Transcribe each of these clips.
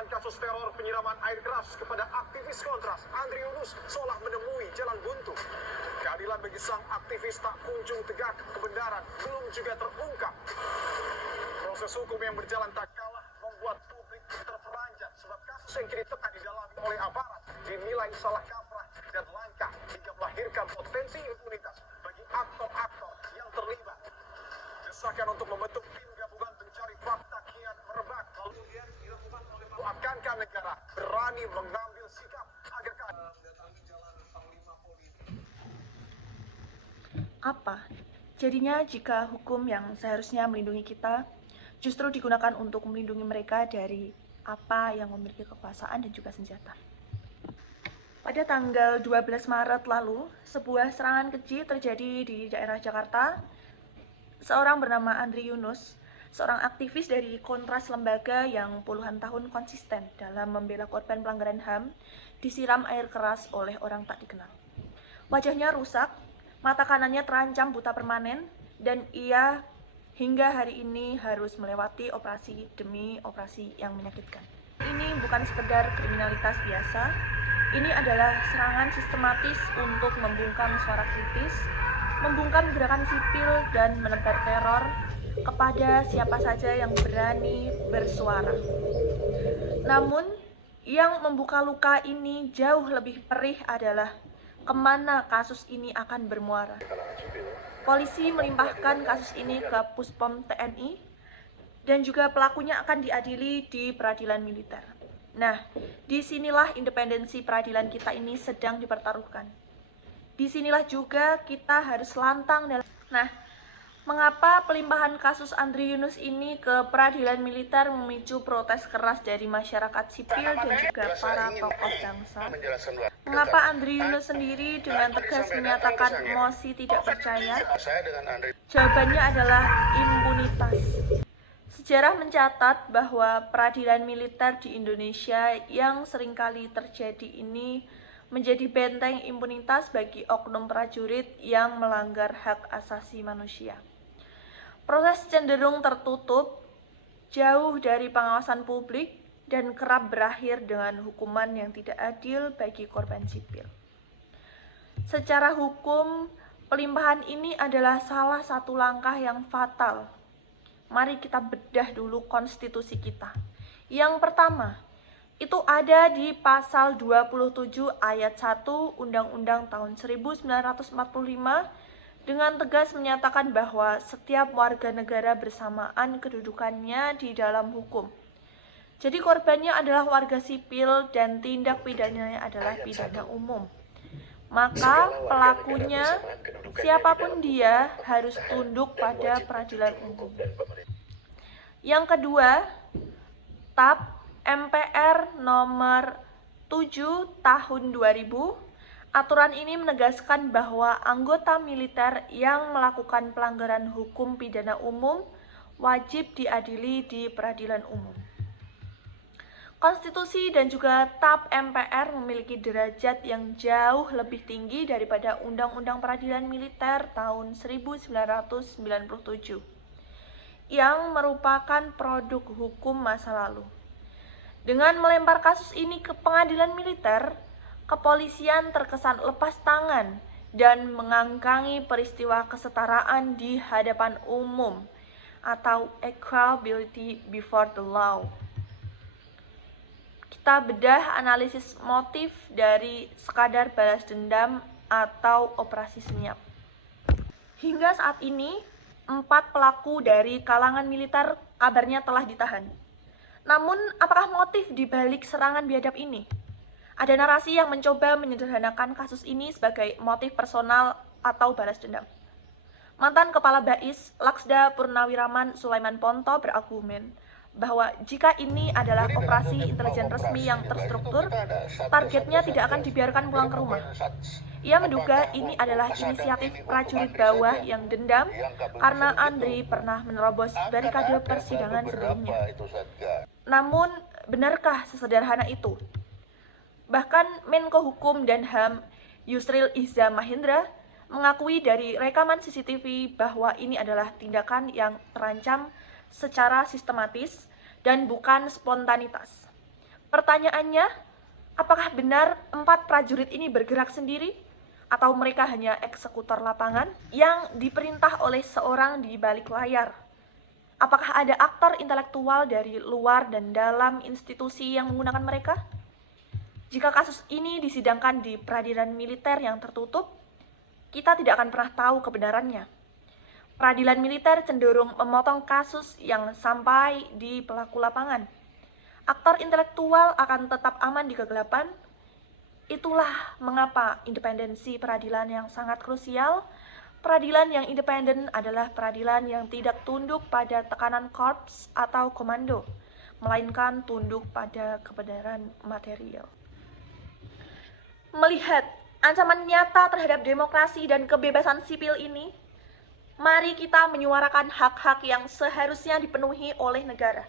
Persidangan kasus teror penyiraman air keras kepada aktivis Kontras Andri Yunus seolah menemui jalan buntu. Keadilan bagi sang aktivis tak kunjung tegak, kebenaran belum juga terungkap. Proses hukum yang berjalan tak kalah membuat publik terperanjat sebab kasus yang kini tengah didalami oleh aparat dinilai salah kaprah dan langkah hingga melahirkan potensi impunitas bagi aktor-aktor yang terlibat. Desakan untuk membentuk tim gabungan pencari fakta kian merebak. Kemudian dilakukan oleh akankah negara berani mengambil sikap agar mendatangi jalan panglima politik. Apa jadinya jika hukum yang seharusnya melindungi kita justru digunakan untuk melindungi mereka dari apa yang memiliki kekuasaan dan juga senjata? Pada tanggal 12 Maret lalu, sebuah serangan keji terjadi di daerah Jakarta. Seorang bernama Andri Yunus, seorang aktivis dari Kontras lembaga yang puluhan tahun konsisten dalam membela korban pelanggaran HAM, disiram air keras oleh orang tak dikenal. Wajahnya rusak, mata kanannya terancam buta permanen, dan ia hingga hari ini harus melewati operasi demi operasi yang menyakitkan. Ini bukan sekedar kriminalitas biasa, ini adalah serangan sistematis untuk membungkam suara kritis, membungkam gerakan sipil dan menebar teror kepada siapa saja yang berani bersuara. Namun, yang membuka luka ini jauh lebih perih adalah kemana kasus ini akan bermuara. Polisi melimpahkan kasus ini ke Puspom TNI dan juga pelakunya akan diadili di peradilan militer. Nah, disinilah independensi peradilan kita ini sedang dipertaruhkan. Disinilah juga kita harus lantang dalam. Nah, mengapa pelimpahan kasus Andri Yunus ini ke peradilan militer memicu protes keras dari masyarakat sipil dan juga para tokoh bangsa? Mengapa Andri Yunus sendiri dengan tegas menyatakan mosi tidak percaya? Jawabannya adalah impunitas. Sejarah mencatat bahwa peradilan militer di Indonesia yang seringkali terjadi ini menjadi benteng impunitas bagi oknum prajurit yang melanggar hak asasi manusia. Proses cenderung tertutup, jauh dari pengawasan publik, dan kerap berakhir dengan hukuman yang tidak adil bagi korban sipil. Secara hukum, pelimpahan ini adalah salah satu langkah yang fatal. Mari kita bedah dulu konstitusi kita. Yang pertama, itu ada di pasal 27 ayat 1 Undang-Undang tahun 1945 dengan tegas menyatakan bahwa setiap warga negara bersamaan kedudukannya di dalam hukum. Jadi korbannya adalah warga sipil dan tindak pidananya adalah pidana umum. Maka pelakunya, siapapun dia, harus tunduk pada peradilan umum. Yang kedua, TAP MPR nomor 7 tahun 2000, aturan ini menegaskan bahwa anggota militer yang melakukan pelanggaran hukum pidana umum wajib diadili di peradilan umum. Konstitusi dan juga TAP MPR memiliki derajat yang jauh lebih tinggi daripada Undang-Undang Peradilan Militer tahun 1997 yang merupakan produk hukum masa lalu. Dengan melempar kasus ini ke pengadilan militer, kepolisian terkesan lepas tangan dan mengangkangi peristiwa kesetaraan di hadapan umum atau equality before the law. Kita bedah analisis motif dari sekadar balas dendam atau operasi senyap. Hingga saat ini, 4 pelaku dari kalangan militer kabarnya telah ditahan. Namun, apakah motif di balik serangan biadab ini? Ada narasi yang mencoba menyederhanakan kasus ini sebagai motif personal atau balas dendam. Mantan Kepala BAIS, Laksda Purnawiraman Sulaiman Ponto berargumen bahwa jika ini adalah operasi intelijen resmi yang terstruktur, targetnya tidak akan dibiarkan pulang ke rumah. Ia menduga ini adalah inisiatif prajurit bawah yang dendam karena Andri pernah menerobos barikade persidangan sebelumnya. Namun, benarkah sesederhana itu? Bahkan Menko Hukum dan HAM Yusril Iza Mahendra mengakui dari rekaman CCTV bahwa ini adalah tindakan yang terancam secara sistematis dan bukan spontanitas. Pertanyaannya, apakah benar 4 prajurit ini bergerak sendiri? Atau mereka hanya eksekutor lapangan yang diperintah oleh seorang di balik layar? Apakah ada aktor intelektual dari luar dan dalam institusi yang menggunakan mereka? Jika kasus ini disidangkan di peradilan militer yang tertutup, kita tidak akan pernah tahu kebenarannya. Peradilan militer cenderung memotong kasus yang sampai di pelaku lapangan. Aktor intelektual akan tetap aman di kegelapan. Itulah mengapa independensi peradilan yang sangat krusial. Peradilan yang independen adalah peradilan yang tidak tunduk pada tekanan korps atau komando, melainkan tunduk pada kebenaran material. Melihat ancaman nyata terhadap demokrasi dan kebebasan sipil ini, mari kita menyuarakan hak-hak yang seharusnya dipenuhi oleh negara.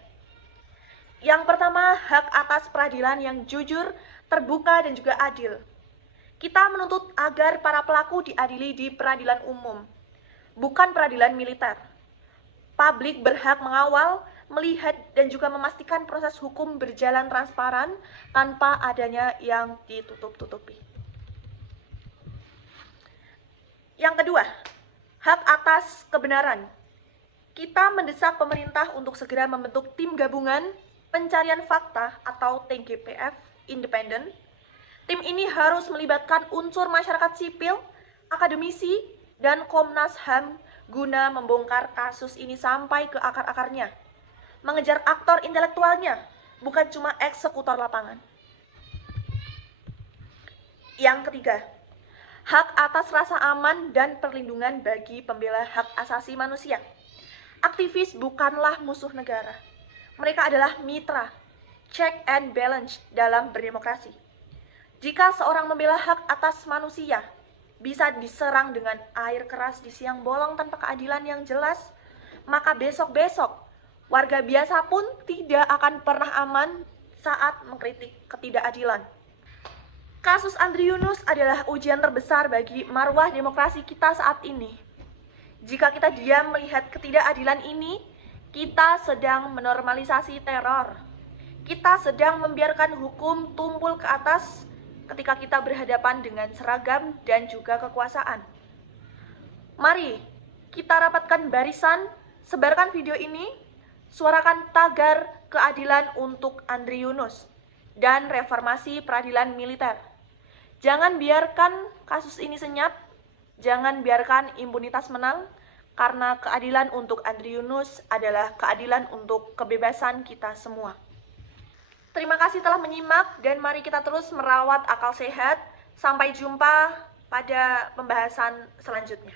Yang pertama, hak atas peradilan yang jujur, terbuka, dan juga adil. Kita menuntut agar para pelaku diadili di peradilan umum, bukan peradilan militer. Publik berhak mengawal, melihat, dan juga memastikan proses hukum berjalan transparan tanpa adanya yang ditutup-tutupi. Yang kedua, hak atas kebenaran. Kita mendesak pemerintah untuk segera membentuk tim gabungan pencarian fakta atau TGPF independen. Tim ini harus melibatkan unsur masyarakat sipil, akademisi, dan Komnas HAM guna membongkar kasus ini sampai ke akar-akarnya. Mengejar aktor intelektualnya, bukan cuma eksekutor lapangan. Yang ketiga, hak atas rasa aman dan perlindungan bagi pembela hak asasi manusia. Aktivis bukanlah musuh negara. Mereka adalah mitra, check and balance dalam berdemokrasi. Jika seorang membela hak atas manusia, bisa diserang dengan air keras di siang bolong tanpa keadilan yang jelas, maka besok-besok warga biasa pun tidak akan pernah aman saat mengkritik ketidakadilan. Kasus Andri Yunus adalah ujian terbesar bagi marwah demokrasi kita saat ini. Jika kita diam melihat ketidakadilan ini, kita sedang menormalisasi teror. Kita sedang membiarkan hukum tumpul ke atas ketika kita berhadapan dengan seragam dan juga kekuasaan. Mari kita rapatkan barisan, sebarkan video ini, suarakan tagar keadilan untuk Andri Yunus dan reformasi peradilan militer. Jangan biarkan kasus ini senyap, jangan biarkan impunitas menang, karena keadilan untuk Andri Yunus adalah keadilan untuk kebebasan kita semua. Terima kasih telah menyimak dan mari kita terus merawat akal sehat. Sampai jumpa pada pembahasan selanjutnya.